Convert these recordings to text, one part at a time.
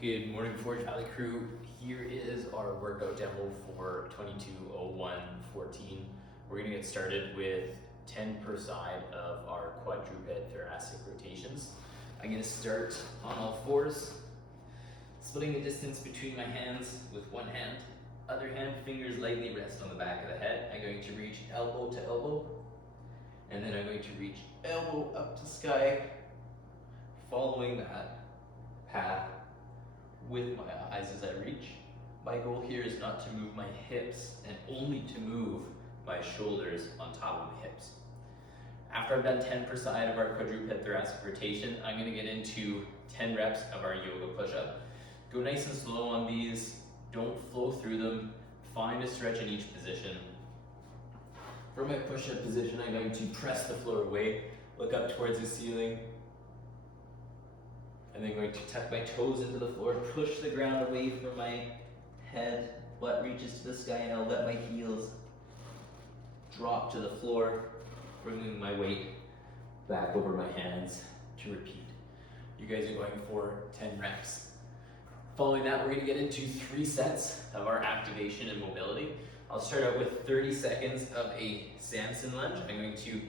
Good morning, Forge Valley crew. Here is our workout demo for 22:01:14. We're gonna get started with 10 per side of our quadruped thoracic rotations. I'm gonna start on all fours, splitting the distance between my hands with one hand. Other hand, fingers lightly rest on the back of the head. I'm going to reach elbow to elbow, and then I'm going to reach elbow up to sky, following that path with my eyes as I reach. My goal here is not to move my hips and only to move my shoulders on top of my hips. After I've done 10 per side of our quadruped thoracic rotation, I'm going to get into 10 reps of our yoga push-up. Go nice and slow on these. Don't flow through them. Find a stretch in each position. For my push-up position, I'm going to press the floor away, look up towards the ceiling, and then going to tuck my toes into the floor, push the ground away from my head, butt reaches to the sky, and I'll let my heels drop to the floor, bringing my weight back over my hands to repeat. You guys are going for 10 reps. Following that, we're going to get into 3 sets of our activation and mobility. I'll start out with 30 seconds of a Samson Lunge. I'm going to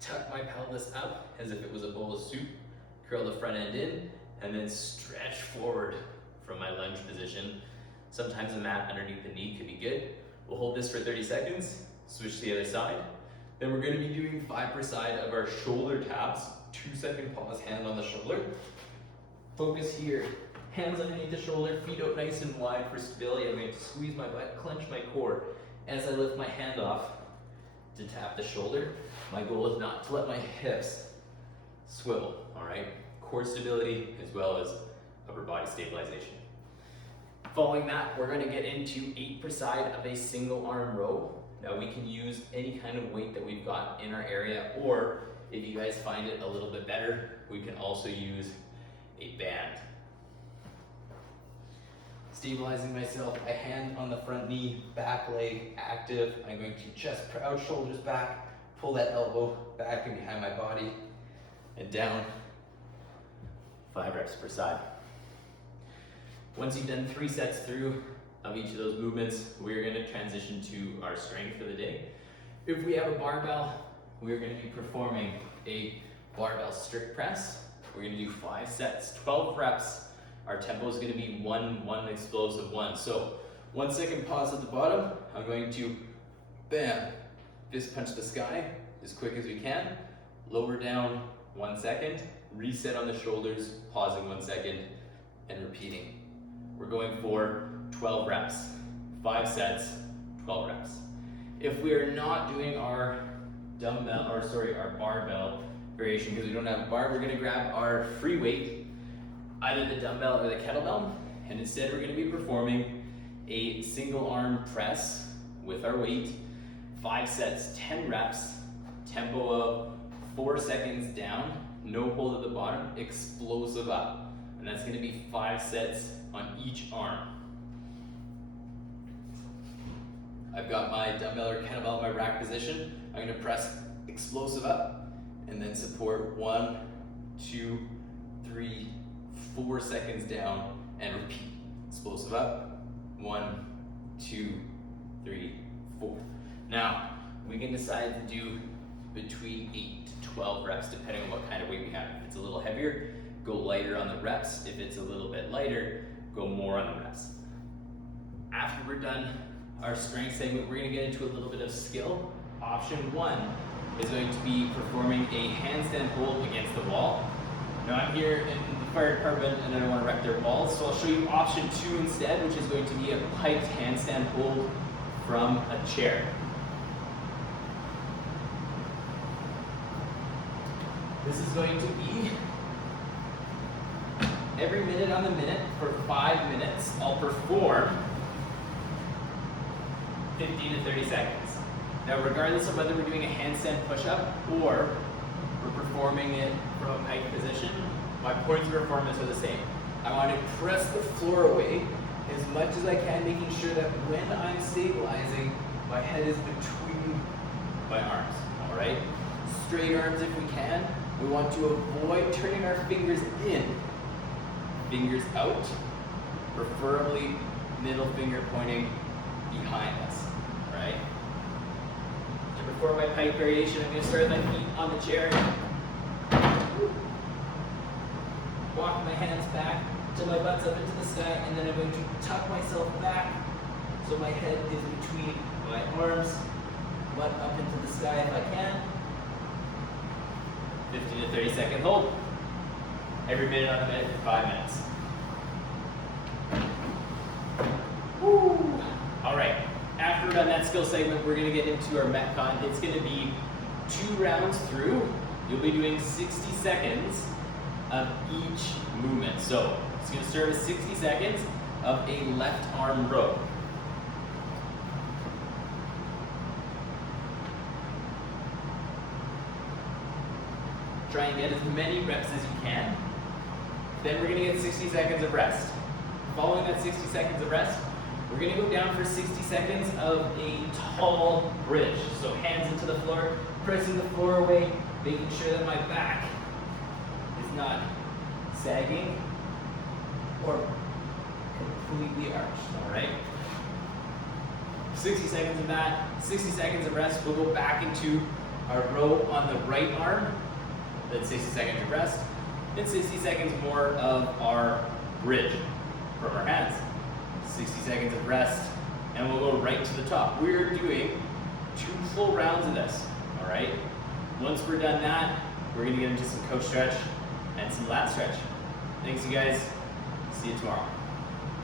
tuck my pelvis up as if it was a bowl of soup, curl the front end in, and then stretch forward from my lunge position. Sometimes a mat underneath the knee could be good. We'll hold this for 30 seconds, switch to the other side. Then we're going to be doing 5 per side of our shoulder taps. 2-second pause, hand on the shoulder. Focus here, hands underneath the shoulder, feet out nice and wide for stability. I'm going to squeeze my butt, clench my core as I lift my hand off to tap the shoulder. My goal is not to let my hips swivel, all right? Core stability as well as upper body stabilization. Following that, we're going to get into 8 per side of a single arm row. Now we can use any kind of weight that we've got in our area, or if you guys find it a little bit better, we can also use a band. Stabilizing myself, a hand on the front knee, back leg active. I'm going to chest proud, shoulders back, pull that elbow back and behind my body, and down. 5 reps per side. Once you've done 3 sets through of each of those movements, we're going to transition to our strength for the day. If we have a barbell, we're going to be performing a barbell strict press. We're going to do 5 sets, 12 reps. Our tempo is going to be 1 explosive 1. So 1 second pause at the bottom. I'm going to bam, fist punch the sky as quick as we can. Lower down 1 second. Reset on the shoulders, pausing 1 second, and repeating. We're going for 12 reps, 5 sets, 12 reps. If we are not doing our our barbell variation because we don't have a bar, we're gonna grab our free weight, either the dumbbell or the kettlebell, and instead we're gonna be performing a single arm press with our weight, 5 sets, 10 reps, tempo of 4 seconds down, no hold at the bottom, explosive up. And that's going to be 5 sets on each arm. I've got my dumbbell or kettlebell in my rack position. I'm going to press explosive up and then support 1, 2, 3, 4 seconds down and repeat. Explosive up, 1, 2, 3, 4. Now, we can decide to do between 8 to 12 reps depending on what kind of weight we have. If it's a little heavier, go lighter on the reps. If it's a little bit lighter, go more on the reps. After we're done our strength segment, we're going to get into a little bit of skill. Option 1 is going to be performing a handstand hold against the wall. Now I'm here in the fire department and I don't want to wreck their walls, so I'll show you option 2 instead, which is going to be a piked handstand hold from a chair. This is going to be every minute on the minute for 5 minutes. I'll perform 15 to 30 seconds. Now, regardless of whether we're doing a handstand push-up or we're performing it from a pike position, my points of performance are the same. I want to press the floor away as much as I can, making sure that when I'm stabilizing, my head is between my arms, all right? Straight arms if we can. We want to avoid turning our fingers in, fingers out, preferably middle finger pointing behind us, right? And before my pike variation, I'm gonna start with my feet on the chair. Walk my hands back till my butt's up into the sky, and then I'm going to tuck myself back so my head is between my arms, butt up into the sky if I can. 15 to 30 second hold. Every minute on the minute for 5 minutes. Woo! All right, after we're done that skill segment, we're gonna get into our Metcon. It's gonna be 2 rounds through. You'll be doing 60 seconds of each movement. So it's gonna start with 60 seconds of a left arm row. Try and get as many reps as you can. Then we're gonna get 60 seconds of rest. Following that 60 seconds of rest, we're gonna go down for 60 seconds of a tall bridge. So hands into the floor, pressing the floor away, making sure that my back is not sagging or completely arched, all right? 60 seconds of that, 60 seconds of rest. We'll go back into our row on the right arm, then 60 seconds of rest, then 60 seconds more of our bridge from our hands. 60 seconds of rest, and we'll go right to the top. We're doing 2 full rounds of this, all right? Once we're done that, we're gonna get into some coach stretch and some lat stretch. Thanks, you guys. See you tomorrow.